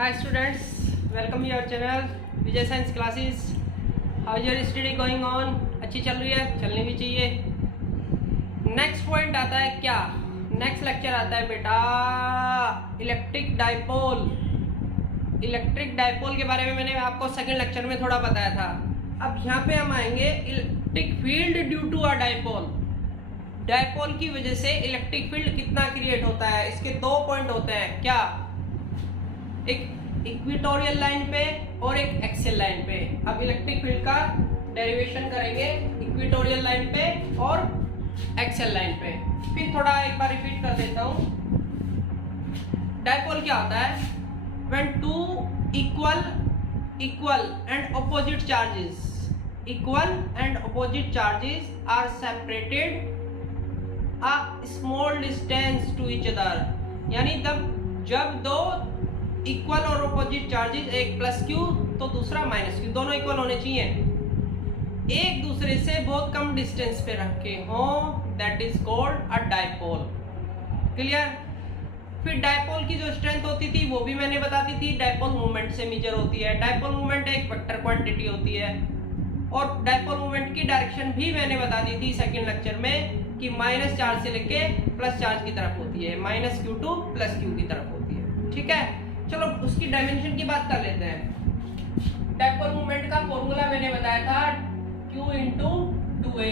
Hi students, welcome to your channel Vijay science classes. How is your study going on? अच्छी चल रही है, चलनी भी चाहिए। नेक्स्ट पॉइंट आता है क्या? नेक्स्ट लेक्चर आता है बेटा इलेक्ट्रिक डाइपोल। इलेक्ट्रिक डाइपोल के बारे में मैंने आपको सेकंड लेक्चर में थोड़ा बताया था। अब यहाँ पे हम आएंगे electric field due to a dipole. Dipole की वजह से इलेक्ट्रिक फील्ड कितना क्रिएट होता है। इसके दो पॉइंट होते हैं क्या? एक इक्वेटोरियल लाइन पे और एक एक्सियल लाइन पे। अब इलेक्ट्रिक फील्ड का डेरिवेशन करेंगे इक्वेटोरियल लाइन पे और एक्सियल लाइन पे। फिर थोड़ा एक बार रिपीट कर देता हूं। डाइपोल क्या होता है? When two equal and opposite charges are separated a small distance to each other. यानी जब दो इक्वल और अपोजिट चार्जेस, एक प्लस क्यू तो दूसरा माइनस क्यू, दोनों इक्वल होने चाहिए, एक दूसरे से बहुत कम डिस्टेंस पे रखे हो, that is called a dipole. Clear? फिर डाइपोल की जो स्ट्रेंथ होती थी वो भी मैंने बताती थी, डाइपोल मोमेंट से मेजर होती है। डाइपोल मोमेंट एक वेक्टर क्वांटिटी होती है और डाइपोल मोमेंट की डायरेक्शन भी मैंने बता दी थी सेकंड लेक्चर में कि माइनस चार्ज से लेके प्लस चार्ज की तरफ होती है, minus Q to plus Q की तरफ होती है। ठीक है, चलो उसकी डायमेंशन की बात कर लेते हैं। डाइपोल मोमेंट का फॉर्मूला मैंने बताया था Q इंटू 2a।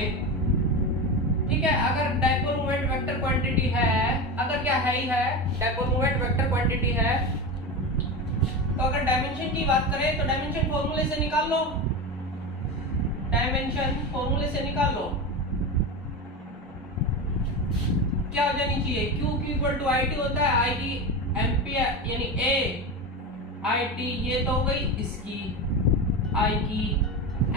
ठीक है, अगर डाइपोल मोमेंट वेक्टर क्वांटिटी है, अगर क्या है ही है, डाइपोल मोमेंट वेक्टर क्वांटिटी है, तो अगर डायमेंशन की बात करें तो डायमेंशन फॉर्मूले से निकाल लो। डायमेंशन फॉर्मूले से निकाल लो, क्या हो जानी चाहिए? Q इक्वल टू IT होता है, I की एम्पियर यानी A I T, ये तो हो गई इसकी I की,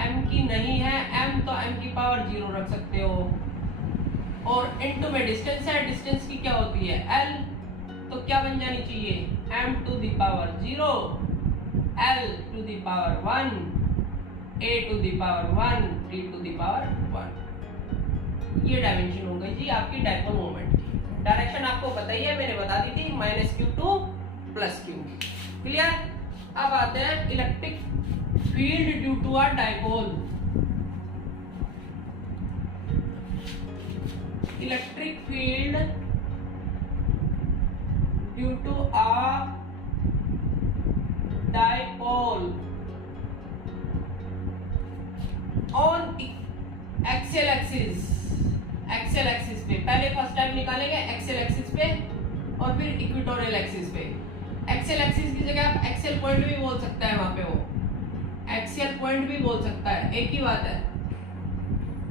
M की नहीं है, M तो M की पावर 0 रख सकते हो, और इनटू में डिस्टेंस है, डिस्टेंस की क्या होती है L, तो क्या बन जानी चाहिए M to the power 0 L to the power 1 A to the power 1 T to the power 1। ये डायमेंशन हो गई जी आपकी डाइपोल मोमेंट। डायरेक्शन आपको बताइए, मैंने बता दी थी, minus Q to plus Q. Clear? अब आते हैं electric field due to a dipole. Electric field due to a dipole on axial axis पे। पहले फर्स्ट टाइम निकालेंगे एक्सियल एक्सिस पे और फिर इक्वेटोरियल एक्सिस पे। एक्सियल एक्सिस की जगह आप एक्सियल पॉइंट भी बोल सकता है, वहां पे वो एक्सियल पॉइंट भी बोल सकता है, एक ही बात है।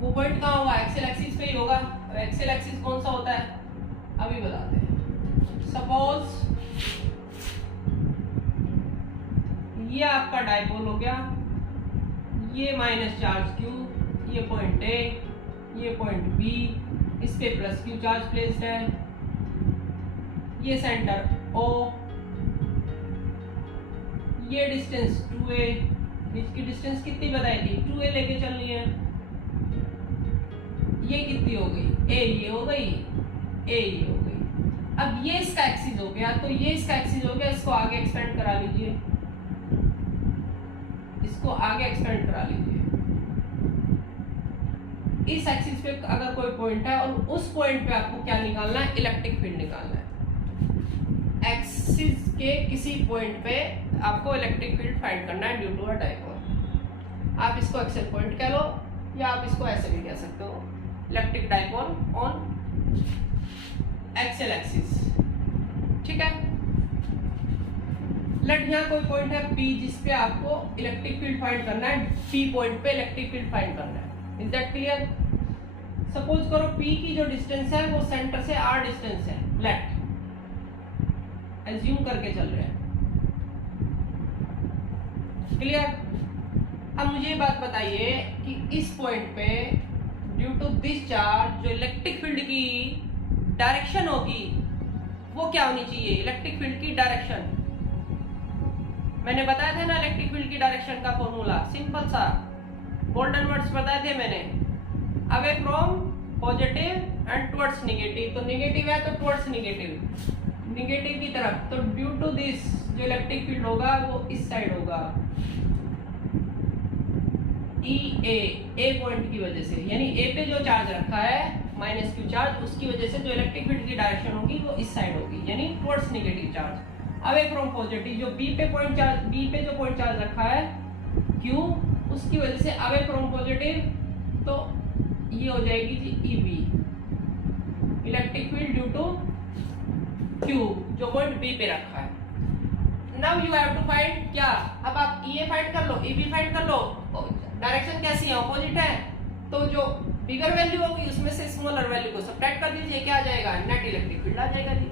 वो पॉइंट कहाँ होगा? एक्सियल एक्सिस पे ही होगा। एक्सियल एक्सिस कौन सा होता है अभी बताते हैं। सपोज ये आपका डाइपोल हो गया, ये माइनस चार्ज क्यू, ये पॉइंट ए, ये पॉइंट बी, इस पे प्लस क्यू चार्ज प्लेस्ड है, ये सेंटर O, ये डिस्टेंस 2a, इसकी डिस्टेंस कितनी बताई थी 2a लेके चलनी है। ये कितनी हो गई A, ये हो गई A, ये हो गई। अब ये इसका एक्सिस हो गया, तो ये इसका एक्सिस हो गया, इसको आगे एक्सपेंड करा लीजिए, इसको आगे एक्सपेंड करा लीजिए। इस एक्सिस पे अगर कोई पॉइंट है और उस पॉइंट पे आपको क्या निकालना है? इलेक्ट्रिक फील्ड निकालना है। एक्सिस के किसी पॉइंट पे आपको इलेक्ट्रिक फील्ड फाइंड करना है ड्यू टू अ डाइपोल। आप इसको एक्सियल पॉइंट कह लो या आप इसको ऐसे भी कह सकते हो, electric dipole on axial axis. ठीक है, लेट यहाँ कोई पॉइंट है P जिस पे आपको इलेक्ट्रिक फील्ड फाइंड करना है। P पॉइंट पे इलेक्ट्रिक फील्ड फाइंड करना है। Is that clear? सपोज करो P की जो डिस्टेंस है वो सेंटर से R डिस्टेंस है, लेट एज्यूम करके चल रहे हैं। क्लियर? अब मुझे बात बताइए कि इस पॉइंट पे ड्यू टू दिस चार्ज जो इलेक्ट्रिक फील्ड की डायरेक्शन होगी वो क्या होनी चाहिए? इलेक्ट्रिक फील्ड की डायरेक्शन मैंने बताया था ना, इलेक्ट्रिक फील्ड की डायरेक्शन का फॉर्मूला सिंपल सा, गोल्डन वर्ड्स बताए थे मैंने। Away from positive and towards negative, तो नेगेटिव है तो टुवर्ड्स नेगेटिव, निगेटिव की तरफ, तो ड्यू टू दिस जो इलेक्ट्रिक फील्ड होगा वो इस साइड होगा, ए पॉइंट की वजह से, यानी ए पे जो चार्ज रखा है माइनस क्यू चार्ज, उसकी वजह से जो इलेक्ट्रिक फील्ड की डायरेक्शन होगी वो इस साइड होगी, यानी towards negative charge, away from positive. जो बी पे जो पॉइंट चार्ज रखा है क्यू, उसकी वजह से अवे फ्रॉम पॉजिटिव, तो ये हो जाएगी जी EB, electric field due to Q, जो पॉइंट बी पे रखा है। Now you have to find क्या, अब आप ये फाइंड कर लो, ईबी फाइंड कर लो, डायरेक्शन कैसी है, ऑपोजिट है, तो जो बिगर वैल्यू होगी उसमें से स्मॉलर वैल्यू को सब्ट्रैक्ट कर दीजिए, क्या आ जाएगा, नेट इलेक्ट्रिक फील्ड आ जाएगा जी।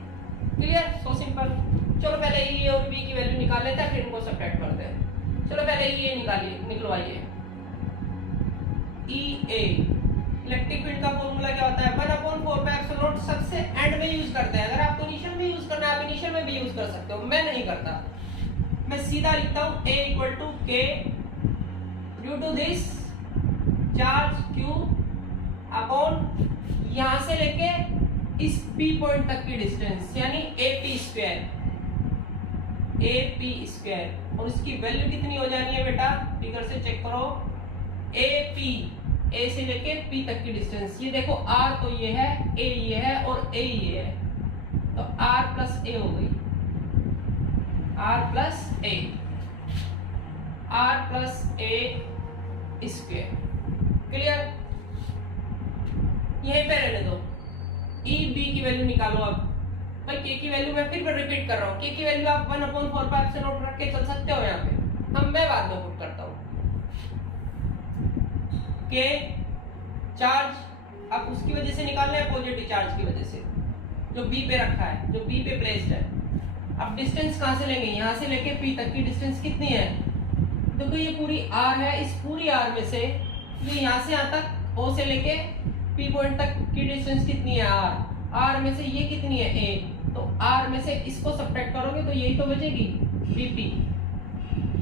Clear, so simple. चलो पहले ई और बी की वैल्यू निकाल लेते हैं, फिर इनको सब्ट्रैक्ट करते हैं। चलो पहले ये निकलवाइए, ई ए इलेक्ट्रिक फील्ड का फॉर्मूला क्या होता है, 1/4πε0, सबसे एंड में यूज करते हैं। अगर आपको इनिशियल में यूज करना है, आप इनिशियल में भी यूज कर सकते हो, मैं नहीं करता, मैं सीधा लिखता हूं A = K due to this charge Q upon यहां से लेके इस P पॉइंट तक की डिस्टेंस, यानी AP स्क्वायर, और इसकी वैल्यू कितनी हो जानी है बेटा, फिगर से चेक करो, AP A से लेके P तक की डिस्टेंस, ये देखो R तो ये है, A ये है और A ये है, तो R प्लस A हो गई, R plus A square. Clear, यहीं पे रहने दो, ई बी की वैल्यू निकालो। अब भाई के की वैल्यू मैं फिर रिपीट कर रहा हूँ, के की वैल्यू आप 1/4πε0 रख के चल सकते हो यहाँ पे, मैं बाद में पुट करता हूँ। के चार्ज अब उसकी वजह से निकालना है, पॉजिटिव चार्ज की वजह से, जो बी पे रखा है, जो बी पे प्लेस्ड है। अब डिस्टेंस कहां से लेंगे, यहां से लेके पी तक की डिस्टेंस कितनी है, देखो ये पूरी आर है, इस पूरी आर में से ये यहां से यहां तक ओ से लेके पी पॉइंट तक की डिस्टेंस कितनी है, आर में से ये कितनी है, ए, तो आर में से इसको सब्ट्रैक्ट करोगे तो यही तो बचेगी बीपी।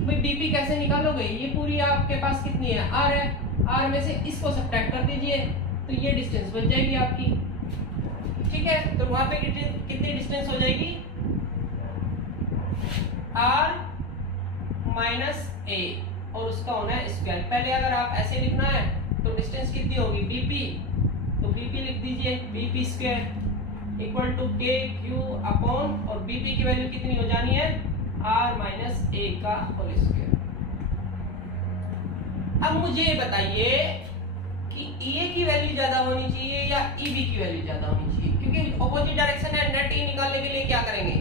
भाई बीपी कैसे निकालोगे, ये पूरी आपके पास कितनी है, आर है, आर में से इसको सब्ट्रैक्ट कर दीजिए तो ये डिस्टेंस बच जाएगी आपकी। ठीक है, तो वहां पे कितनी डिस्टेंस हो जाएगी, आर माइनस ए, और उसका होना है स्क्वायर। पहले अगर आप ऐसे लिखना है तो डिस्टेंस कितनी होगी बीपी, तो बीपी लिख दीजिए, बीपी स्क्वायर इक्वल टू के क्यू अपॉन, और बीपी की वैल्यू कितनी हो जानी है, आर माइनस ए का होल स्क्वायर। अब मुझे बताइए कि ए की वैल्यू ज्यादा होनी चाहिए या ईबी की वैल्यू ज्यादा होनी चाहिए, क्योंकि ऑपोजिट डायरेक्शन है, नेट ई निकालने के लिए क्या करेंगे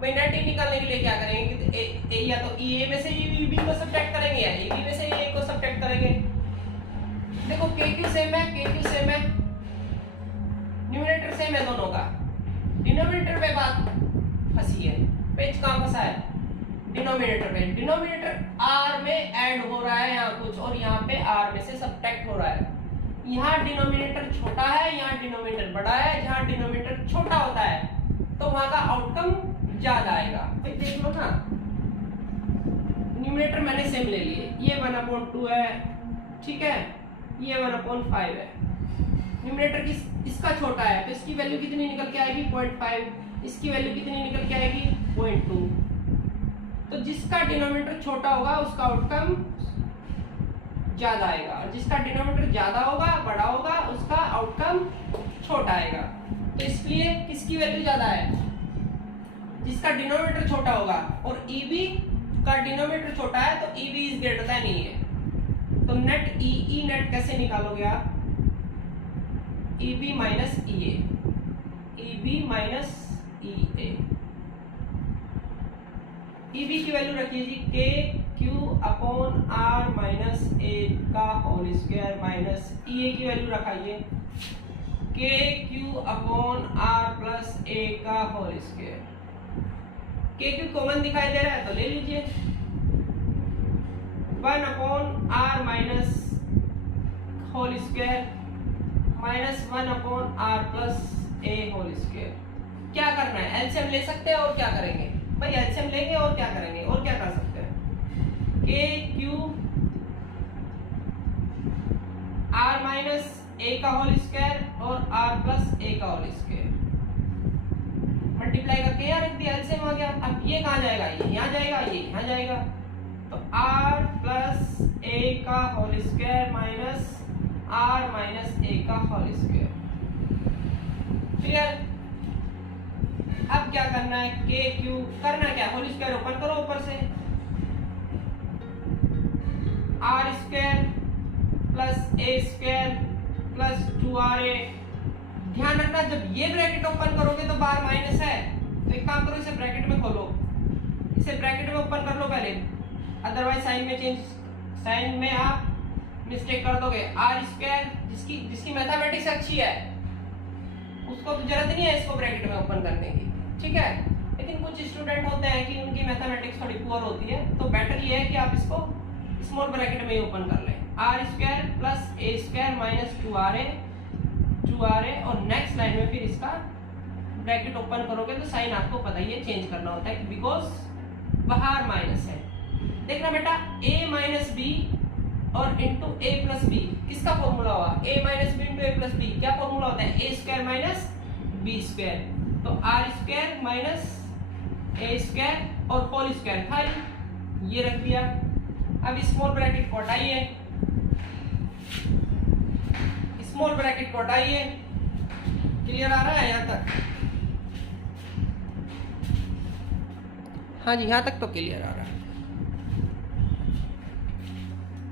भाई, नेट ई निकालने के लिए क्या करेंगे कि या तो ए में से ईबी को सब्ट्रैक्ट करेंगे या ईबी में से ए को सब्ट्रैक्ट करेंगे। देखो के क्यू सेम है, के क्यू सेम है, न्यूमरेटर सेम है दोनों का, डिनोमिनेटर पे बात फंसी है, पेच कहां फंसा है, डिनोमिनेटर पे। डिनोमिनेटर आर में ऐड हो रहा है यहाँ कुछ, और यहाँ पे आर में से सब्ट्रैक्ट हो रहा है। यहाँ डिनोमिनेटर छोटा है, यहाँ डिनोमिनेटर बड़ा है, जहाँ डिनोमिनेटर छोटा होता है तो वहां का आउटकम ज्यादा आएगा। भाई देख लो ना, न्यूमरेटर मैंने सेम ले लिए, ये 1/2 है, ठीक है, ये 1/5 है, न्यूमरेटर की इसका छोटा है तो इसकी वैल्यू कितनी निकल के आएगी 0.5, इसकी वैल्यू कितनी निकल के आएगी 0.2। तो जिसका डिनोमिनेटर छोटा होगा उसका आउटकम ज्यादा आएगा, और जिसका डिनोमिनेटर ज्यादा होगा, बड़ा होगा, उसका आउटकम छोटा आएगा। तो इसलिए किसकी वैल्यू ज्यादा है, जिसका डिनोमिनेटर छोटा होगा, और ईबी का डिनोमिनेटर छोटा है तो E B is greater than E है। तो नेट ई नेट कैसे निकालोगे आप, E B minus E A, E B minus E A. E B की वैल्यू रखिए जी K Q upon R minus A का whole square, minus E A की वैल्यू रखाइए K Q upon R plus A का whole square. K Q common दिखाई दे रहा है तो ले लीजिए, 1/r minus whole square minus 1/r plus ए होल स्क्वायर। क्या करना है, एलसीएम ले सकते हैं और क्या करेंगे भाई, एलसीएम लेंगे और क्या करेंगे, और क्या कर सकते हैं, K Q are minus A का होल स्क्वायर और आर प्लस ए का होल स्क्वायर मल्टीप्लाई करके यहाँ रख दिया, एलसीएम आ गया। अब ये कहाँ जाएगा, ये यहाँ जाएगा, ये यहाँ जाएगा, तो r प्लस a का whole square minus r minus a का होल स्क्वायर। क्लियर? अब क्या करना है, k क्यू करना क्या, होल स्क्वायर ओपन करो ऊपर से, r square plus a square plus 2ra। ध्यान रखना जब ये ब्रैकेट ओपन करोगे तो बाहर माइनस है, तो एक काम करो इसे ब्रैकेट में खोलो, इसे ब्रैकेट में ओपन कर लो पहले, अदरवाइज साइन में आप मिस्टेक कर दोगे। आर स्क्वायर जिसकी मैथमेटिक्स अच्छी है उसको तो जरूरत नहीं है इसको ब्रैकेट में ओपन करने की, ठीक है, लेकिन कुछ स्टूडेंट होते हैं कि उनकी मैथमेटिक्स थोड़ी पुअर होती है, तो बेटर ये है कि आप इसको स्मॉल ब्रैकेट में ही ओपन कर लें। R square plus A square minus 2ra और नेक्स्ट लाइन में फिर इसका ब्रैकेट ओपन करोगे तो साइन आपको पता ही है चेंज करना होता है बिकॉज बाहर माइनस है। देखना बेटा a माइनस बी और इंटू ए प्लस बी किसका फॉर्मूला हुआ, a minus B into A plus B क्या फॉर्मूला होता है, A square minus B square, तो R square minus A square और होल स्क्वायर खाली ये रख दिया। अब स्मॉल ब्रैकेट को हटाइए, स्मॉल ब्रैकेट को हटाइए, क्लियर आ रहा है यहाँ तक? हाँ जी यहाँ तक तो क्लियर आ रहा है।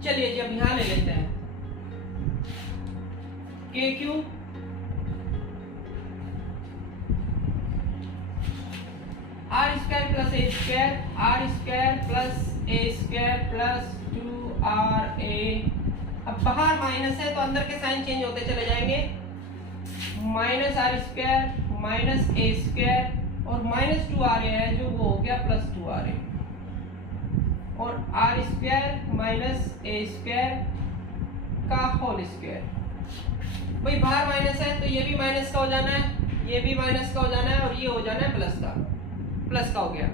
चलिए जी अब यहाँ ले लेते हैं K Q R square plus A square, R square plus A square plus 2ra। अब बाहर माइनस है तो अंदर के साइन चेंज होते चले जाएंगे, minus R square minus A square और माइनस 2ra है जो वो हो गया प्लस 2ra और R square minus A square का होल स्क्वायर। भाई बाहर माइनस है तो ये भी माइनस का हो जाना है, ये भी माइनस का हो जाना है और ये हो जाना है प्लस का हो गया।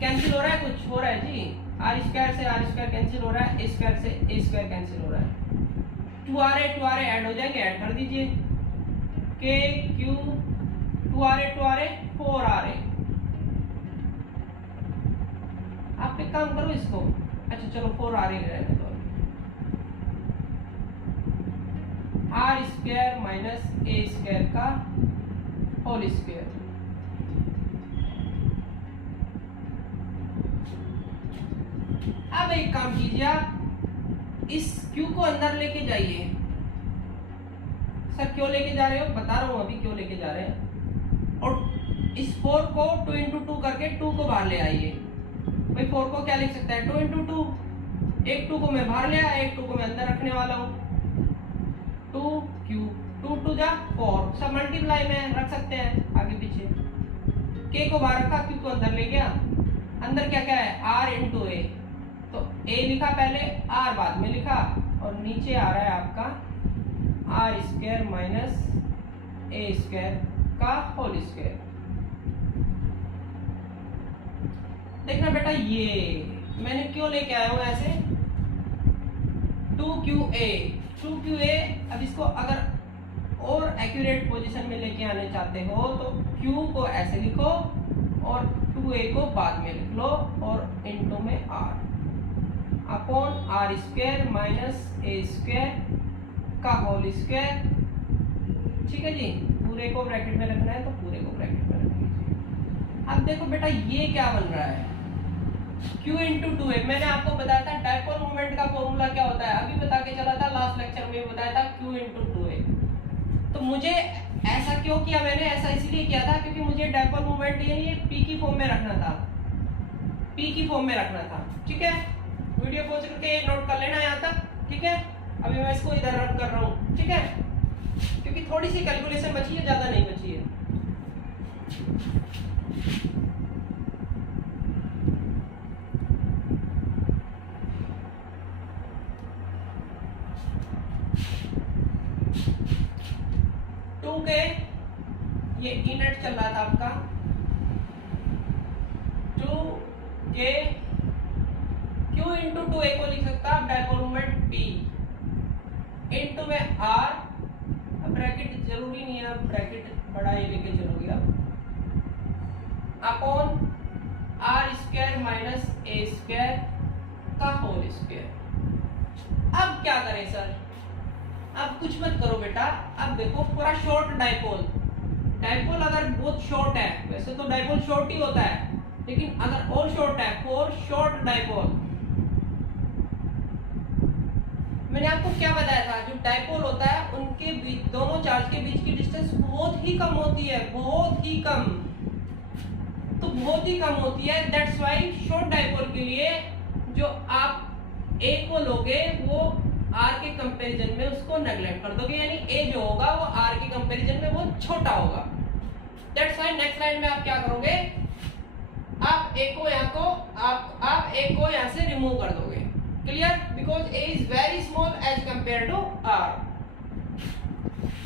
कैंसिल हो रहा है, कुछ हो रहा है जी, आर स्क्वायर से आर स्क्वायर कैंसिल हो रहा है, ए स्क्वायर से ए स्क्वायर कैंसिल हो रहा है, 2ra ऐड हो जाएंगे, ऐड कर दीजिए, के क्यू 2ra 4ra। आप एक काम करो इसको, अच्छा चलो 4ra रहने दो, R square minus A square का होल स्क्वायर। अब एक काम कीजिए, आप इस क्यू को अंदर लेके जाइए। सर क्यों लेके जा रहे हो, बता रहा हूं अभी क्यों लेके जा रहे हैं। और इस 4 को 2 into 2 करके 2 को बाहर ले आइए। भाई 4 को क्या लिख सकता है, 2 into 2, एक 2 को मैं बाहर ले आया, एक 2 को मैं अंदर रखने वाला हूँ, 2q 2 2 जा 4, सब मल्टीप्लाई में रख सकते हैं आगे पीछे। k को बाहर रखा, q को अंदर ले गया, अंदर क्या क्या है r into a, तो a लिखा पहले r बाद में लिखा और नीचे आ रहा है आपका R square minus A square का होल स्क्वायर। देखना बेटा ये मैंने क्यों लेके आया हूं ऐसे, 2qa। अब इसको अगर और एक्यूरेट पोजीशन में लेके आने चाहते हो तो q को ऐसे लिखो और 2a को बाद में लिख लो और इनटू में r upon R square minus A square का होल स्क्वायर। ठीक है जी, पूरे को ब्रैकेट में रखना है तो पूरे को ब्रैकेट में रख लीजिए। अब देखो बेटा ये क्या बन रहा है, Q इंटू 2a। मैंने आपको बताया था डायपोल मोमेंट का फॉर्मूला क्या होता है, अभी बता के चला था, लास्ट लेक्चर में बताया था Q इंटू 2a। तो मुझे ऐसा क्यों किया, मैंने ऐसा इसलिए किया था क्योंकि मुझे डायपोल मोमेंट ये P की फॉर्म में रखना था, P की फॉर्म में रखना था। ठीक है, वीडियो पॉज करके नोट कर लेना यहाँ तक। ठीक है, अभी मैं इसको इधर रन कर रहा हूँ। ठीक है, क्योंकि थोड़ी सी कैलकुलेशन बची है, ज्यादा नहीं बची है। टू के ये इनट चल रहा था आपका, 2k Q इंटू 2a को लिख सकता है डायपोल मोमेंट P इंटू में R। अब ब्रैकेट जरूरी नहीं है, अब ब्रैकेट बड़ा ही लेके चलोगे। अब upon R square minus A square का होल स्क्वायर। अब क्या करें सर? अब कुछ मत करो बेटा। अब देखो पूरा शॉर्ट डाइपोल, डाइपोल अगर बहुत शॉर्ट है, वैसे तो डाइपोल शॉर्ट ही होता है, लेकिन अगर और शॉर्ट है, फॉर शॉर्ट डाइपोल, मैंने आपको क्या बताया था, जो डाइपोल होता है उनके बीच, दोनों चार्ज के बीच की डिस्टेंस बहुत ही कम होती है, बहुत ही कम, तो बहुत ही कम होती है। दैट्स व्हाई शॉर्ट डाइपोल के लिए जो आप ए को लोगे वो आर के कंपैरिजन में उसको नेगलेक्ट कर दोगे, यानी ए जो होगा वो आर के कंपैरिजन में वो छोटा होगा। दैट्स व्हाई नेक्स्ट लाइन में आप क्या करोगे, आप ए को यहाँ से रिमूव कर दोगे। Clear? Because A is very small as compare to R.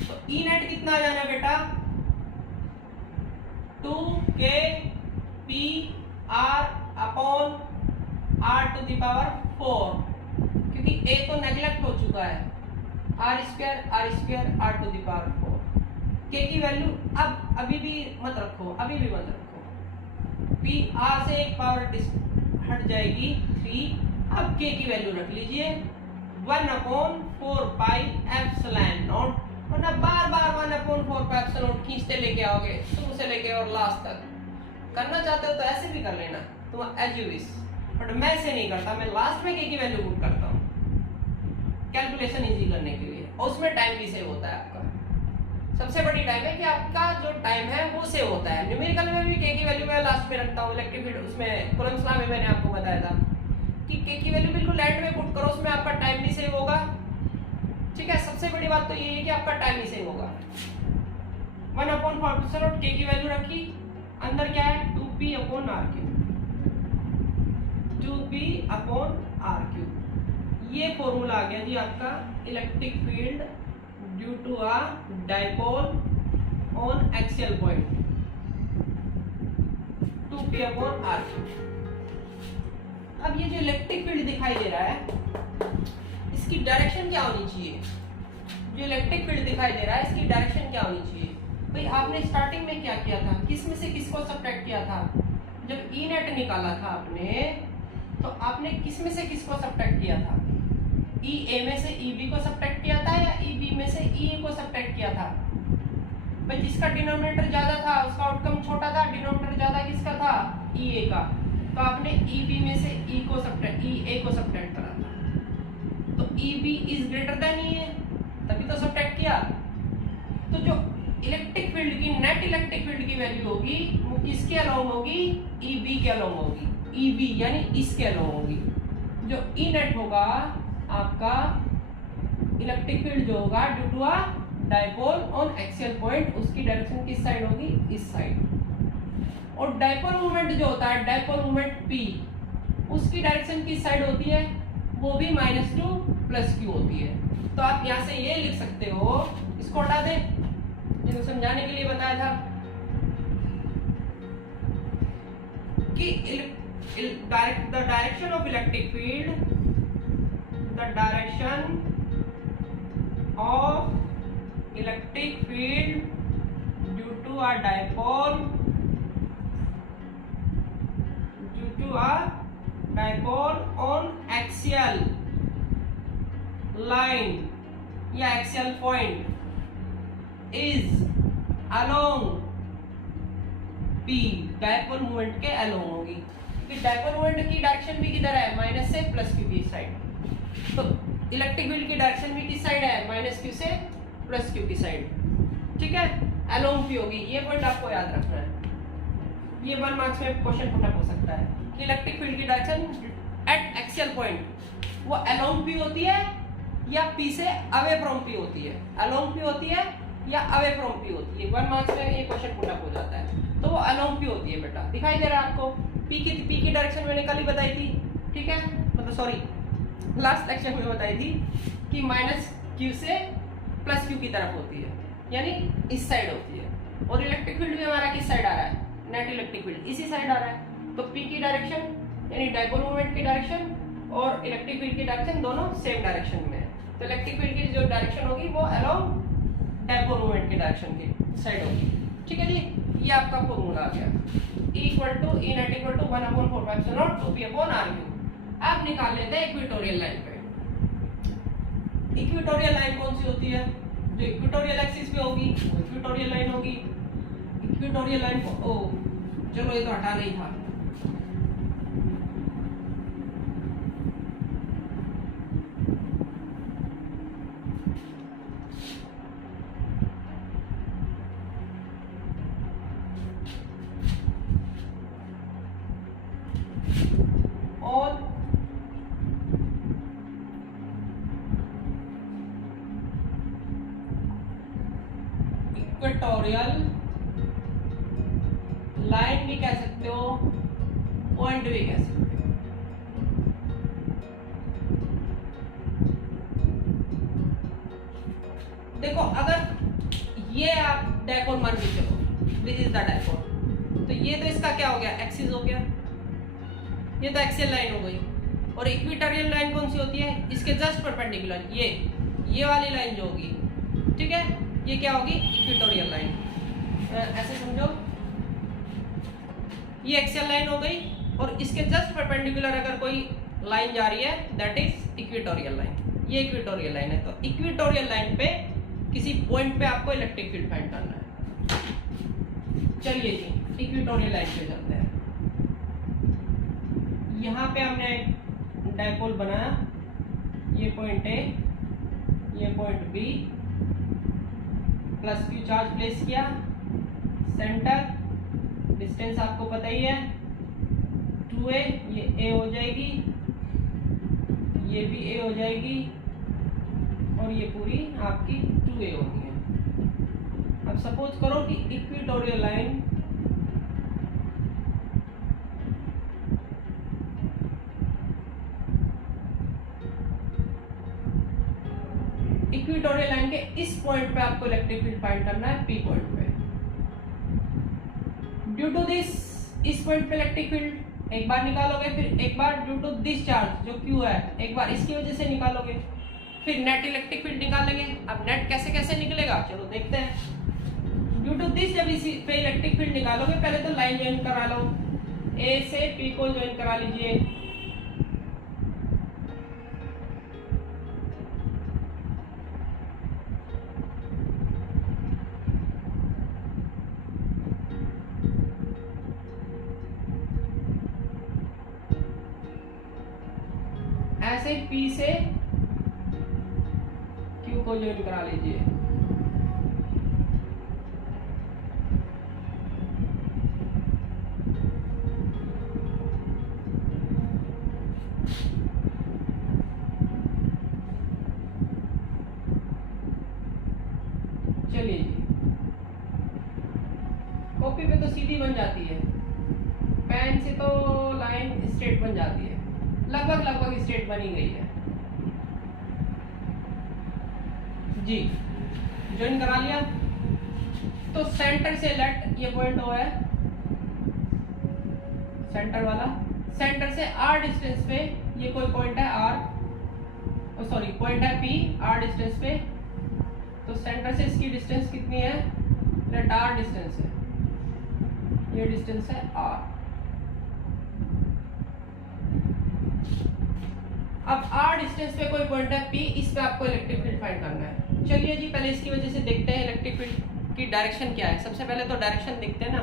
तो ई नेट कितना आ जाना बेटा, 2k p r upon r to the power 4, क्योंकि a तो नेगलेक्ट हो चुका है, r square r to the power 4। k की वैल्यू अब अभी भी मत रखो, p r से एक पावर हट जाएगी 3। अब k की वैल्यू रख लीजिए 1/4 पाई एप्सिलॉन नॉट, वरना बार 1/4 पाई एप्सिलॉन नॉट खींचते लेके आओगे शुरू से लेके और लास्ट तक। करना चाहते हो तो ऐसे भी कर लेना, तुम एज यू विश, बट मैं ऐसे नहीं करता, मैं लास्ट में k की वैल्यू पुट करता हूँ कैलकुलेशन इजी करने के लिए, और उसमें टाइम भी सेव होता है आपका। सबसे बड़ी टाइम है कि आपका जो टाइम है वो सेव होता है। न्यूमेरिकल में भी k की वैल्यू मैं लास्ट में रखता हूँ, इलेक्ट्रिक फील्ड उसमें कूलम्ब्स लॉ में मैंने आपको बताया था कि k की वैल्यू बिल्कुल एंड में पुट करो, उसमें आपका टाइम भी सेव होगा। ठीक है, सबसे बड़ी बात तो ये है कि आपका टाइम भी सेव होगा। 1/4 k की वैल्यू रखी, अंदर क्या है 2p/r³, 2p/r³। ये फॉर्मूला आ गया जी आपका electric field due to a dipole on axial point, 2p/r³। अब ये जो इलेक्ट्रिक फील्ड दिखाई दे रहा है इसकी डायरेक्शन क्या होनी चाहिए? जो इलेक्ट्रिक फील्ड दिखाई दे रहा है इसकी डायरेक्शन क्या होनी चाहिए? भाई आपने स्टार्टिंग में क्या किया था, किस में से किसको सब्ट्रैक्ट किया था? जब ई नेट निकाला था आपने, तो आपने किस में से किसको सब्ट्रैक्ट किया था? ई ए में से ई बी को सब्ट्रैक्ट किया था या ई बी में से ई ए को सब्ट्रैक्ट किया था? भाई जिसका डिनोमिनेटर ज्यादा था उसका आउटकम छोटा था, डिनोमिनेटर ज्यादा किसका था? ई ए का, तो आपने ई बी में से ई को सब्ट्रैक्ट, ई ए को सब्ट्रैक्ट करा था, तो E B is greater than E A, तभी तो सब्ट्रैक्ट किया। तो जो इलेक्ट्रिक फील्ड की, नेट इलेक्ट्रिक फील्ड की वैल्यू होगी वो किसके अलोंग होगी? ई बी के अलोंग होगी, ई बी यानी इसके अलोंग होगी। जो ई नेट होगा आपका इलेक्ट्रिक फील्ड जो होगा due to a dipole on axial point, उसकी डायरेक्शन किस साइड होगी? इस साइड। और डाइपोल मोमेंट जो होता है, डाइपोल मोमेंट P, उसकी डायरेक्शन किस साइड होती है? वो भी -2 + q होती है। तो आप यहाँ से ये लिख सकते हो, इसको हटा दें, जिसको समझाने के लिए बताया था कि the direction of electric field, the direction of electric field due to a dipole, on axial line या axial point is along P, dipole moment के along होगी, क्योंकि डायपोल मोमेंट की डायरेक्शन भी किधर है? माइनस से प्लस क्यू की साइड। तो इलेक्ट्रिक फील्ड की डायरेक्शन भी किस साइड है? माइनस क्यू से प्लस क्यू की साइड। ठीक है, along P होगी। ये पॉइंट आपको याद रखना है, ये 1 मार्क्स में क्वेश्चन पुट अप हो सकता है कि इलेक्ट्रिक फील्ड की डायरेक्शन एट एक्सियल पॉइंट वो along P होती है या P से अवे फ्रॉम P होती है? along P होती है या अवे फ्रॉम P होती है? 1 मार्क्स में ये क्वेश्चन पुट अप हो जाता है। तो वो along P होती है बेटा, दिखाई दे रहा है आपको? P की डायरेक्शन मैंने कल ही बताई थी, ठीक है, मतलब सॉरी लास्ट लेक्चर में बताई थी कि -q से +q की तरफ होती है, यानी इस साइड होती है। और इलेक्ट्रिक फील्ड भी हमारा किस साइड आ रहा है? नेट इलेक्ट्रिक फील्ड इसी साइड आ रहा है। तो P की डायरेक्शन यानी डाइपोल मोमेंट की डायरेक्शन और इलेक्ट्रिक फील्ड की डायरेक्शन दोनों सेम डायरेक्शन में है। तो इलेक्ट्रिक फील्ड की जो डायरेक्शन होगी वो अलोंग डाइपोल मोमेंट की डायरेक्शन की साइड होगी। ठीक है जी, ये आपका फॉर्मूला आ गया equal to E net equal to 1/4 2p upon r cube. अब निकाल लेते हैं इक्वेटोरियल लाइन पे। इक्वेटोरियल लाइन कौन सी होती है? जो इक्वेटोरियल एक्सिस पे होगी वो इक्वेटोरियल लाइन होगी। इक्वेटोरियल लाइन को चलो ये तो हटाना ही था। और इक्वेटोरियल लाइन भी कह सकते हो, पॉइंट भी कह सकते हो। देखो अगर ये आप डायपोल मान के चलो, दिस इज द डायपोल, तो ये तो इसका क्या हो गया? एक्सिस हो गया। ये तो एक्सियल लाइन हो गई। और इक्वेटोरियल लाइन कौन सी होती है? इसके जस्ट परपेंडिकुलर ये वाली लाइन जो होगी, ठीक है, ये क्या होगी? Equatorial line. ऐसे समझो, ये एक्सियल लाइन हो गई और इसके जस्ट परपेंडिकुलर अगर कोई लाइन जा रही है दैट इज इक्वेटोरियल लाइन। ये इक्वेटोरियल लाइन है। तो इक्वेटोरियल लाइन पे किसी पॉइंट पे आपको इलेक्ट्रिक फील्ड फाइंड करना है। चलिए जी इक्वेटोरियल लाइन पे चलते हैं। यहाँ पे हमने डायपोल बनाया, ये पॉइंट ए, ये point B, plus Q charge place किया, सेंटर डिस्टेंस आपको पता ही है 2a, ये a हो जाएगी, ये भी a हो जाएगी और ये पूरी आपकी 2a होनी है। अब सपोज करो कि इक्वेटोरियल लाइन इक्वेटोरियल लाइन के इस पॉइंट पे आपको इलेक्ट्रिक फील्ड फाइंड करना है, P पॉइंट पे। ड्यू टू दिस, इस पॉइंट पे इलेक्ट्रिक फील्ड एक बार निकालोगे, फिर एक बार ड्यू टू दिस चार्ज जो Q है एक बार इसकी वजह से निकालोगे, फिर नेट इलेक्ट्रिक फील्ड निकालेंगे। अब नेट कैसे कैसे निकलेगा चलो देखते हैं। ड्यू टू दिस जब इसी पे इलेक्ट्रिक फील्ड निकालोगे, पहले तो लाइन ज्वाइन करा लो, A से P को ज्वाइन करा लीजिए। ऐसे P से Q को ज्वाइन करा लीजिए। चलिए जी, कॉपी पे तो सीधी बन जाती है, पेन से तो लाइन स्ट्रेट बन जाती है, लगभग स्ट्रेट बनी गई है जी। ज्वाइन करा लिया तो सेंटर से लेट ये पॉइंट O है, सेंटर वाला, सेंटर से R डिस्टेंस पे ये कोई पॉइंट है R, सॉरी पॉइंट है P R डिस्टेंस पे। तो सेंटर से इसकी डिस्टेंस कितनी है? लेट R डिस्टेंस है, ये डिस्टेंस है R। अब R डिस्टेंस पे कोई पॉइंट है P, इस पे आपको इलेक्ट्रिक फील्ड फाइंड करना है। चलिए जी पहले इसकी वजह से देखते हैं इलेक्ट्रिक फील्ड की डायरेक्शन क्या है। सबसे पहले तो डायरेक्शन देखते हैं ना,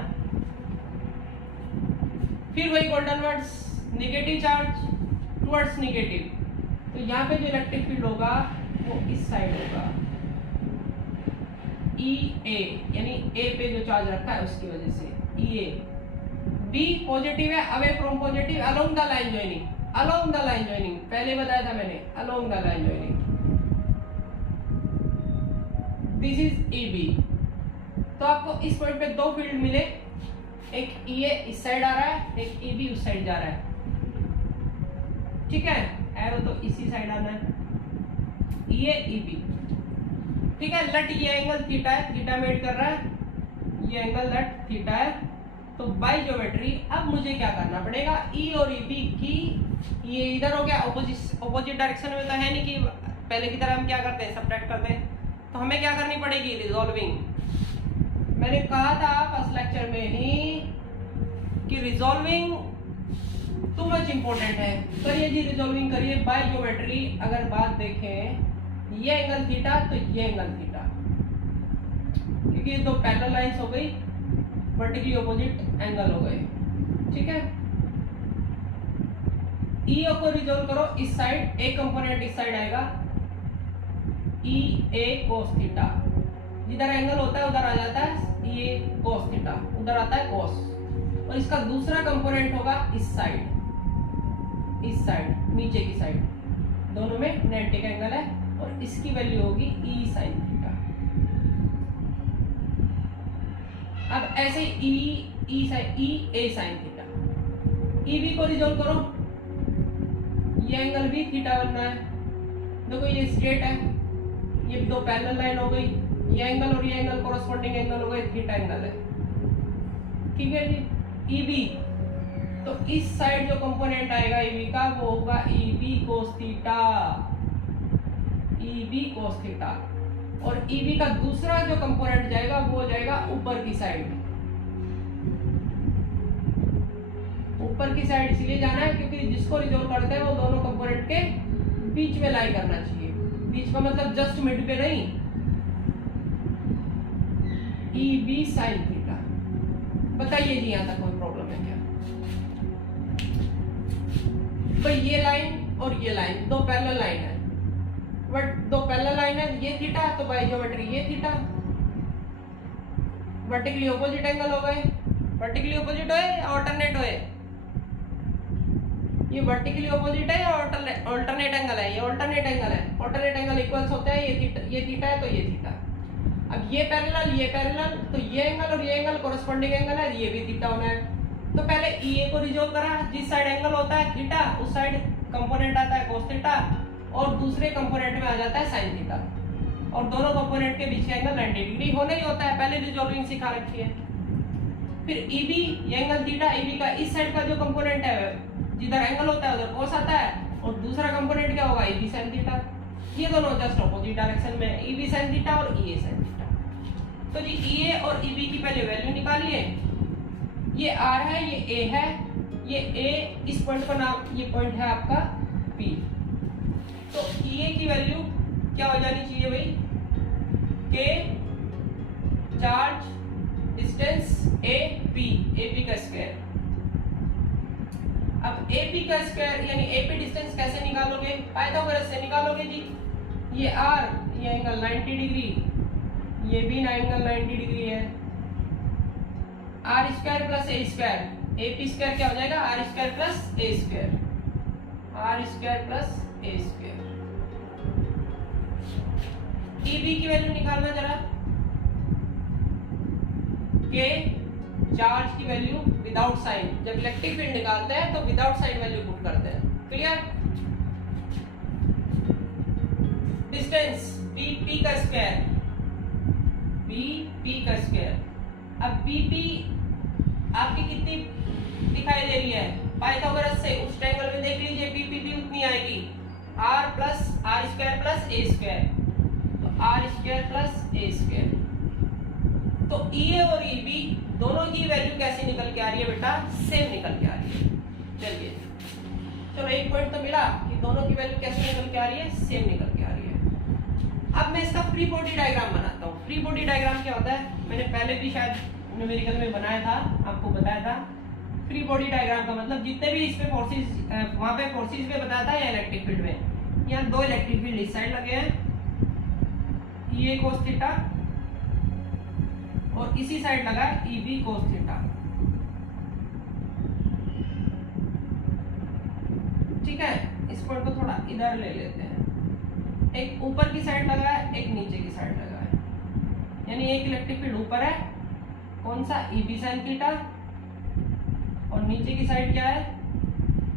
फिर वही golden words, negative charge towards negative. तो यहाँ पे जो इलेक्ट्रिक फील्ड होगा वो इस साइड होगा, EA, यानी A पे जो चार्ज रखा है उसकी वजह से EA। B पॉजिटिव है, away from positive, along the line joining, along the line joining, पहले बताया था मैंने, along the line joining. This is EB। तो आपको इस पॉइंट पे दो फील्ड मिले, एक EA इस साइड आ रहा है, एक EB उस साइड जा रहा है, ठीक है, एरो तो इसी साइड आना है, EA EB, ठीक है। लेट ये एंगल थीटा है, थीटा मेड कर रहा है, ये एंगल लेट थीटा है। तो बाय ज्योमेट्री अब मुझे क्या करना पड़ेगा? E और EB की, ये इधर हो गया, ऑपोजिट डायरेक्शन में तो है नहीं कि पहले की तरह हम क्या करते हैं सब्ट्रैक्ट करते हैं, तो हमें क्या करनी पड़ेगी? रिजॉल्विंग। मैंने कहा था फर्स्ट लेक्चर में ही ये रिजॉल्विंग टू मच इंपॉर्टेंट है। करिए जी, रिजॉल्विंग करिए बाय ज्योमेट्री। अगर बात देखें ये एंगल थीटा तो ये एंगल थीटा, क्योंकि ये दो पैरेलल लाइंस हो गई, वर्टिकली ऑपोजिट एंगल हो गए। ठीक है, ई को रिजॉल्व करो, इस साइड एक कंपोनेंट इस साइड आएगा ई ए कोस थीटा, जिधर एंगल होता है उधर आ जाता है ये कोस थीटा, उधर आता है कोस, और इसका दूसरा कंपोनेंट होगा इस साइड नीचे की साइड, दोनों में 90 का एंगल है, और इसकी वैल्यू होगी ई साइन थीटा। अब ऐसे ई ए साइन थीटा, ई बी को रिजॉल्व करो, ये एंगल भी थीटा बनना है। देखो ये स्ट्रेट है, ये दो पैरेलल लाइन हो गई, ये एंगल और ये एंगल कोरस्पॉन्डिंग एंगल हो गए, थीटा एंगल है। ठीक है जी, ई बी, तो इस साइड जो कंपोनेंट आएगा ई बी का वो होगा E B cos theta, E B cos theta, और ई बी का दूसरा जो कंपोनेंट जाएगा वो हो जाएगा ऊपर की साइड। ऊपर की साइड इसलिए जाना है क्योंकि जिसको रिजॉल्व करते हैं वो दोनों कंपोनेंट के बीच में लाई करना चाहिए। बीच का मतलब जस्ट मिड पे नहीं, ई बी साइन थीटा। बताइए जी, यहां तक कोई प्रॉब्लम है क्या? तो ये लाइन और ये लाइन दो पैरेलल लाइन है, बट दो पैरेलल लाइन है, ये थीटा, तो बाय ज्योमेट्री ये थीटा, वर्टिकली ऑपोजिट एंगल हो गए। वर्टिकली ऑपोजिट है, ऑल्टरनेट है, ये वर्टिकली ऑपोजिट है या ऑल्टरनेट एंगल है? ये ऑल्टरनेट एंगल है। ऑल्टरनेट एंगल इक्वल्स होता है ये थीटा है तो ये थीटा। अब ये पैरेलल तो ये एंगल और ये एंगल कोरस्पॉन्डिंग एंगल है, ये भी थीटा होना है। तो पहले ई को रिजॉल्व करा, जिस साइड एंगल होता है थीटा उस साइड कंपोनेंट आता है कोस थीटा, और दूसरे कंपोनेंट में आ जाता है साइन थीटा, और दोनों कंपोनेंट के बीच का एंगल 90 डिग्री होना ही होता है, पहले रिजॉल्विंग सिखा रखी है। फिर ई बी, ये एंगल थीटा, ई बी का इस साइड का जो कंपोनेंट है जिधर एंगल होता है उधर कोस आता है, और दूसरा कंपोनेंट क्या होगा? E B sine theta. ये दोनों जस्ट ऑपोजिट डायरेक्शन में, ई बी साइन थीटा और ई ए साइन थीटा। तो जी ई ए और ई बी की पहले वैल्यू निकालिए। ये आर है, ये ए है, ये ए, इस पॉइंट का नाम, ये पॉइंट है आपका पी। तो ई ए की वैल्यू क्या हो जानी चाहिए भाई? के चार्ज डिस्टेंस ए पी का स्क्वायर। अब ए पी का स्क्वायर यानी ए पी डिस्टेंस कैसे निकालोगे? पाइथागोरस से निकालोगे जी। ये आर, ये एंगल 90 डिग्री, ये भी एंगल 90 डिग्री है। R square plus A square, A P square क्या हो जाएगा? R square plus A square, R square plus A square. E B की वैल्यू निकालना जरा। के चार्ज की वैल्यू विदाउट साइन, जब इलेक्ट्रिक फील्ड निकालते हैं तो विदाउट साइन वैल्यू पुट करते हैं। क्लियर? डिस्टेंस बी पी का स्क्वायर, बी पी का स्क्वायर। अब बी पी आपकी कितनी दिखाई दे रही है? पाइथागोरस से उस ट्रायंगल में देख लीजिए, बी पी भी उतनी आएगी, R plus R square plus A square, तो R square plus A square. तो ई ए और ई बी दोनों की वैल्यू कैसी निकल के आ रही है बेटा? सेम निकल के आ रही है। चलिए, चलो एक पॉइंट तो मिला कि दोनों की वैल्यू कैसे निकल के आ रही है? सेम निकल के आ रही है। अब मैं इसका फ्री बॉडी डायग्राम बनाता हूँ। फ्री बॉडी डायग्राम क्या होता है? मैंने पहले भी शायद न्यूमेरिकल में बनाया था, आपको बताया था। फ्री बॉडी डायग्राम का मतलब जितने भी इस पे फोर्सेस, वहां पे फोर्सेस पे बताया था या इलेक्ट्रिक फील्ड में, यहाँ दो इलेक्ट्रिक फील्ड इस साइड लगे हैं, ये कोस थीटा, और इसी साइड लगा है ई बी कोस थीटा। ठीक है, इस पॉइंट को थोड़ा इधर ले लेते हैं। एक ऊपर की साइड लगा है, एक नीचे की साइड लगा है, यानी एक इलेक्ट्रिक फील्ड ऊपर है, कौन सा? ई बी साइन थीटा, और नीचे की साइड क्या है?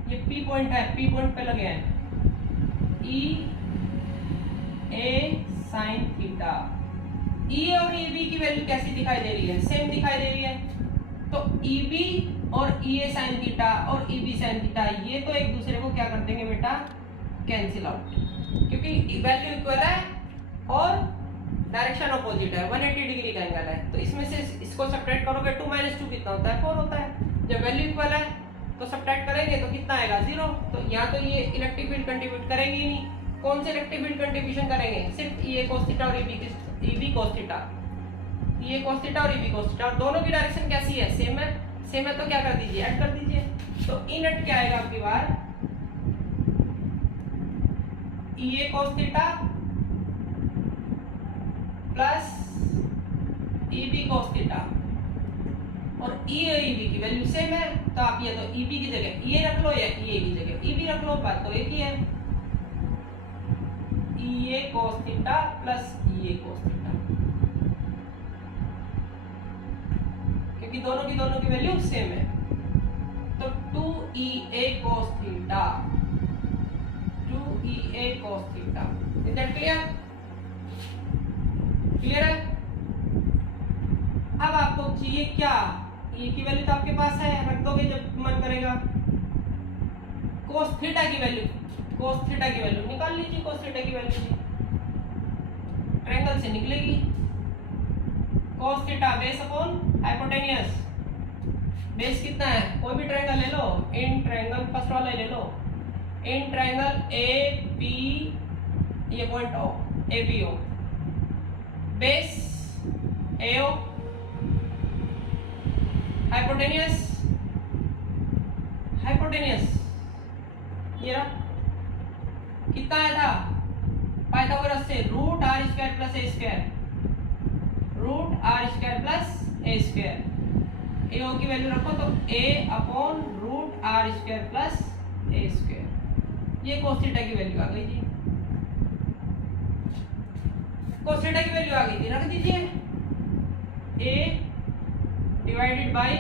ये पी पॉइंट है, पी पॉइंट पे लगे हैं ई ए साइन थीटा। ई और ई बी की वैल्यू कैसी दिखाई दे रही है? सेम दिखाई दे रही है। तो ई बी और ई ए साइन थीटा और ई बी साइन थीटा ये तो एक दूसरे को क्या कर देंगे बेटा? कैंसिल आउट, क्योंकि वैल्यू इक्वल है और डायरेक्शन अपोजिट है, 180 डिग्री का एंगल है। तो इसमें से इसको सब्ट्रैक्ट करोगे 2 - 2 कितना होता है? 4 होता है। जब वैल्यू इक्वल है तो सब्ट्रैक्ट करेंगे तो कितना आएगा 0। तो यहाँ तो ये इलेक्ट्रिक फील्ड कंट्रीब्यूट करेंगे ही नहीं। कौन से इलेक्ट्रिक फील्ड कंट्रीब्यूशन करेंगे? सिर्फ ये cos थीटा और EB cos थीटा, ये cos थीटा और EB cos थीटा। और दोनों की डायरेक्शन कैसी है? सेम है। सेम है तो क्या कर दीजिए, ऐड कर दीजिए। तो ई नेट क्या आएगा आपकी बार? EA cos theta plus EB cos theta, और E और EB की वैल्यू सेम है तो आप ये तो EB की जगह EA रख लो या EA की जगह EB रख लो, बात तो एक ही है। EA cos theta plus EA cos theta, क्योंकि दोनों की वैल्यू सेम है। तो 2EA cos theta, 2EA cos theta, is that clear? Clear है? अब आपको चाहिए क्या? E की वैल्यू तो आपके पास है, रख दोगे जब मन करेगा। cos थीटा की वैल्यू, cos थीटा की वैल्यू निकाल लीजिए। cos थीटा की वैल्यू ट्रायंगल से निकलेगी। cos theta base upon hypotenuse, base कितना है? कोई भी ट्रायंगल ले लो, इन ट्रायंगल फर्स्ट वाला ले लो, इन ट्रायंगल AP, ये point O, APO, base AO, hypotenuse, hypotenuse ये रहा। कितना आया था पाइथागोरस से? Root R square plus A square, root R square plus A square. A O की वैल्यू रखो तो a upon root R square plus A square. ये cos थीटा की वैल्यू आ गई जी, cos थीटा की वैल्यू आ गई थी, रख दीजिए। a डिवाइडेड बाय,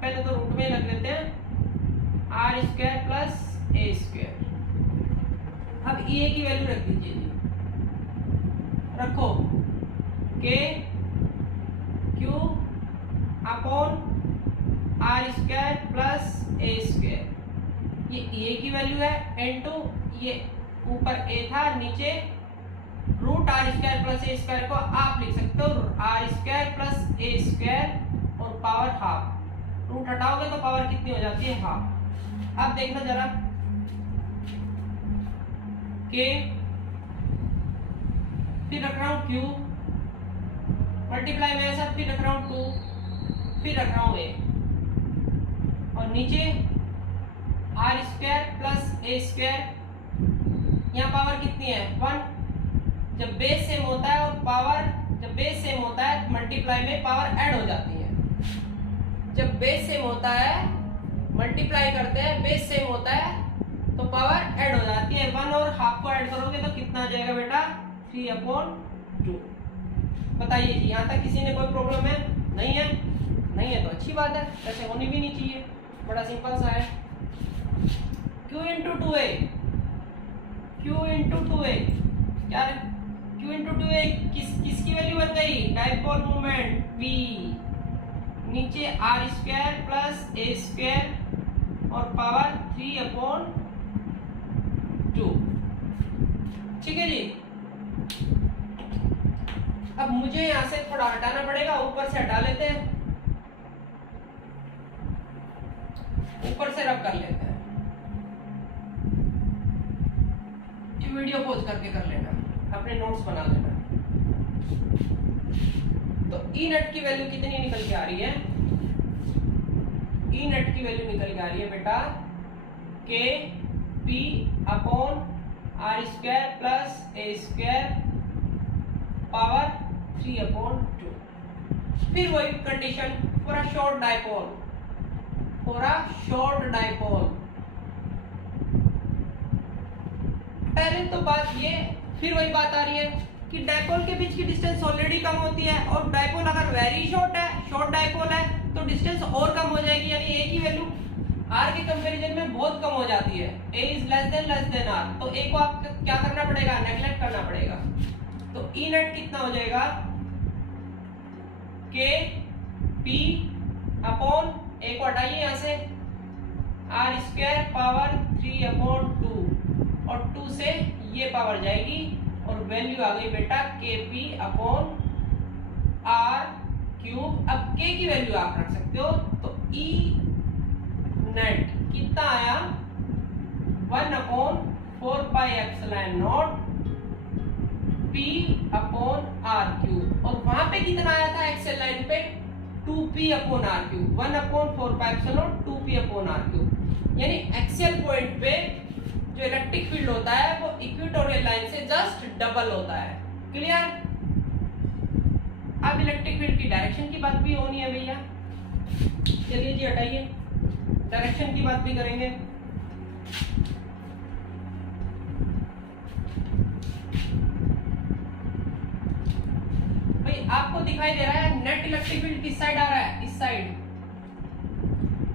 पहले तो रूट में लग लेते हैं, R square plus A square. अब ए की वैल्यू रख दीजिए जी, रखो K Q upon R square plus A square. ये ए की वैल्यू है, इनटू ये ऊपर ए था, नीचे root R square plus A square को आप लिख सकते हो R square plus A square और पावर हाफ। रूट हटाओगे तो पावर कितनी हो जाती है? हाफ। अब देखना जरा, के फिर रख रहा हूं क्यू, मल्टीप्लाई में ऐसा, फिर रख रहा हूं 2, फिर रख रहा हूं ए, और नीचे R square plus A square. यहाँ पावर कितनी है? 1। जब बेस सेम होता है और पावर, जब बेस सेम होता है मल्टीप्लाई में पावर ऐड हो जाती है। जब बेस सेम होता है मल्टीप्लाई करते हैं, बेस सेम होता है तो पावर ऐड हो जाती है। 1 और हाफ को ऐड करोगे तो कितना आ जाएगा बेटा? 3/2। बताइए जी, यहाँ तक किसी ने कोई प्रॉब्लम है? नहीं है? नहीं है तो अच्छी बात है, ऐसे होनी भी नहीं चाहिए, बड़ा सिंपल सा है। Q into 2A, Q into 2A क्या है? Q इंटू 2A किसकी वैल्यू बन गई? डाइपोल मोमेंट P, नीचे R square plus A square और पावर 3/2। ठीक है जी। अब मुझे यहां से थोड़ा हटाना पड़ेगा, ऊपर से हटा लेते हैं, ऊपर से रब कर लेते हैं। ये वीडियो पॉज करके कर लेना, अपने नोट्स बना लेना। तो ई नेट की वैल्यू कितनी निकल के आ रही है? ई नेट की वैल्यू निकल के आ रही है बेटा K P upon R square plus A square power 3/2। फिर वही condition for a short dipole, for a short dipole. पहले तो बात ये, फिर वही बात आ रही है कि डाइपोल के बीच की डिस्टेंस ऑलरेडी कम होती है, और डाइपोल अगर वेरी शॉर्ट है, शॉर्ट डाइपोल है, तो डिस्टेंस और कम हो जाएगी, यानी ए की वैल्यू आर के कंपैरिजन में बहुत कम हो जाती है। ए इज लेस देन आर, तो ए को आप क्या करना पड़ेगा? नेगलेक्ट करना पड़ेगा। तो ई नेट कितना हो जाएगा? के पी अपॉन, ए को हटाइए यहां से, आर स्क्वायर पावर 3/2, और 2 से ये पावर जाएगी और वैल्यू आ गई बेटा K P upon R cube. अब के की वैल्यू आप रख सकते हो, तो ई नेट कितना आया 1/4πε0 P अपॉन आर क्यूब, और वहां पे कितना आया था एक्सेल लाइन पे 2P upon R cube, 1/4πε0 2P upon R cube. यानी एक्सेल पॉइंट पे जो इलेक्ट्रिक फील्ड होता है वो इक्वेटोरियल लाइन से जस्ट डबल होता है। क्लियर? अब इलेक्ट्रिक फील्ड की डायरेक्शन की बात भी होनी है भैया। चलिए जी हटाइए, डायरेक्शन की बात भी करेंगे। भाई आपको दिखाई दे रहा है नेट इलेक्ट्रिक फील्ड किस साइड आ रहा है, इस साइड,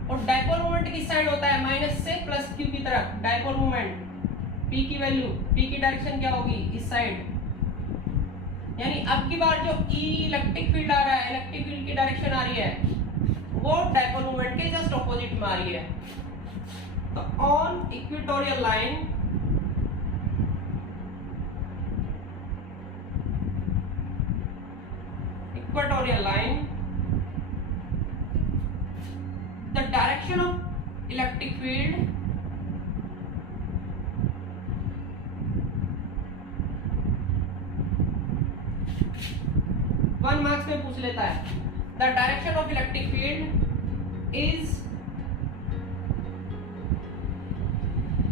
और डायपोल मोमेंट किस साइड होता है, माइनस से प्लस क्यू की तरफ। डायपोल मोमेंट P की वैल्यू, P की डायरेक्शन क्या होगी, इस साइड। यानी अब की बार जो E इलेक्ट्रिक फील्ड आ रहा है, इलेक्ट्रिक फील्ड की डायरेक्शन आ रही है वो डायपोल मोमेंट के जस्ट ऑपोजिट में आ रही है। तो on equatorial line the direction of electric field one marks में पूछ लेता है, the direction of electric field is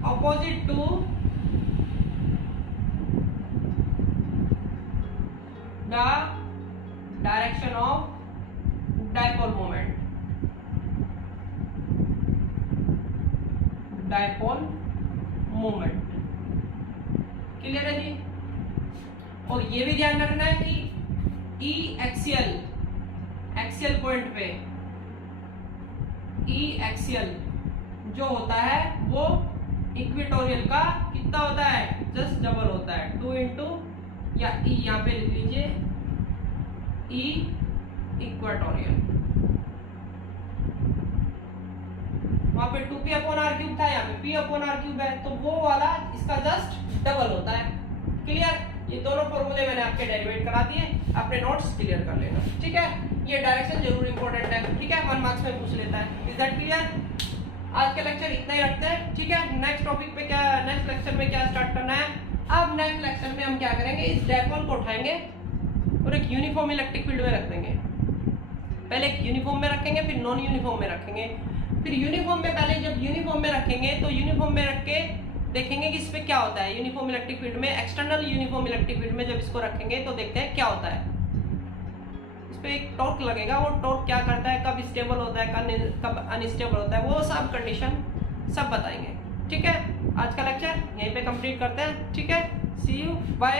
opposite to the direction of dipole moment, dipole moment. Clear है जी? और ये भी ध्यान रखना है कि ई एक्सियल पॉइंट पे ई एक्सियल जो होता है वो इक्वेटोरियल का कितना होता है, जस्ट डबल होता है, 2 इंटू, या ई यहाँ पे लिख लीजिए ई इक्वेटोरियल। वहां पे 2P अपॉन आर क्यूब था, यहाँ पे P अपॉन आर क्यूब है, तो वो वाला इसका जस्ट डबल होता है। क्लियर? ये दोनों फॉर्मूले मैंने आपके डेरिवेट करा दिए, अपने नोट्स क्लियर कर लेना। ठीक है? ये डायरेक्शन जरूर इंपॉर्टेंट है। ठीक है? 1 मार्क्स में पूछ लेता है। Is that clear? आज का लेक्चर इतना ही रखते हैं। ठीक है? नेक्स्ट टॉपिक पे क्या, नेक्स्ट लेक्चर में क्या स्टार्ट करना है। अब नेक्स्ट लेक्चर में हम क्या करेंगे, इस डायपोल को उठाएंगे और एक यूनिफॉर्म इलेक्ट्रिक फील्ड में रख देंगे। पहले एक यूनिफॉर्म में रखेंगे, फिर नॉन यूनिफॉर्म में रखेंगे। फिर यूनिफॉर्म में, पहले जब यूनिफॉर्म में रखेंगे तो यूनिफॉर्म में रख के देखेंगे कि इस पे क्या होता है। यूनिफॉर्म इलेक्ट्रिक फील्ड में, एक्सटर्नल यूनिफॉर्म इलेक्ट्रिक फील्ड में जब इसको रखेंगे तो देखते हैं क्या होता है। इस पे एक टॉर्क लगेगा, वो टॉर्क क्या करता है, कब स्टेबल होता है, कब अनस्टेबल होता है, वो सब कंडीशन सब बताएंगे। ठीक है? आज का लेक्चर यहीं पे कंप्लीट करते हैं। ठीक है? सी यू, बाय।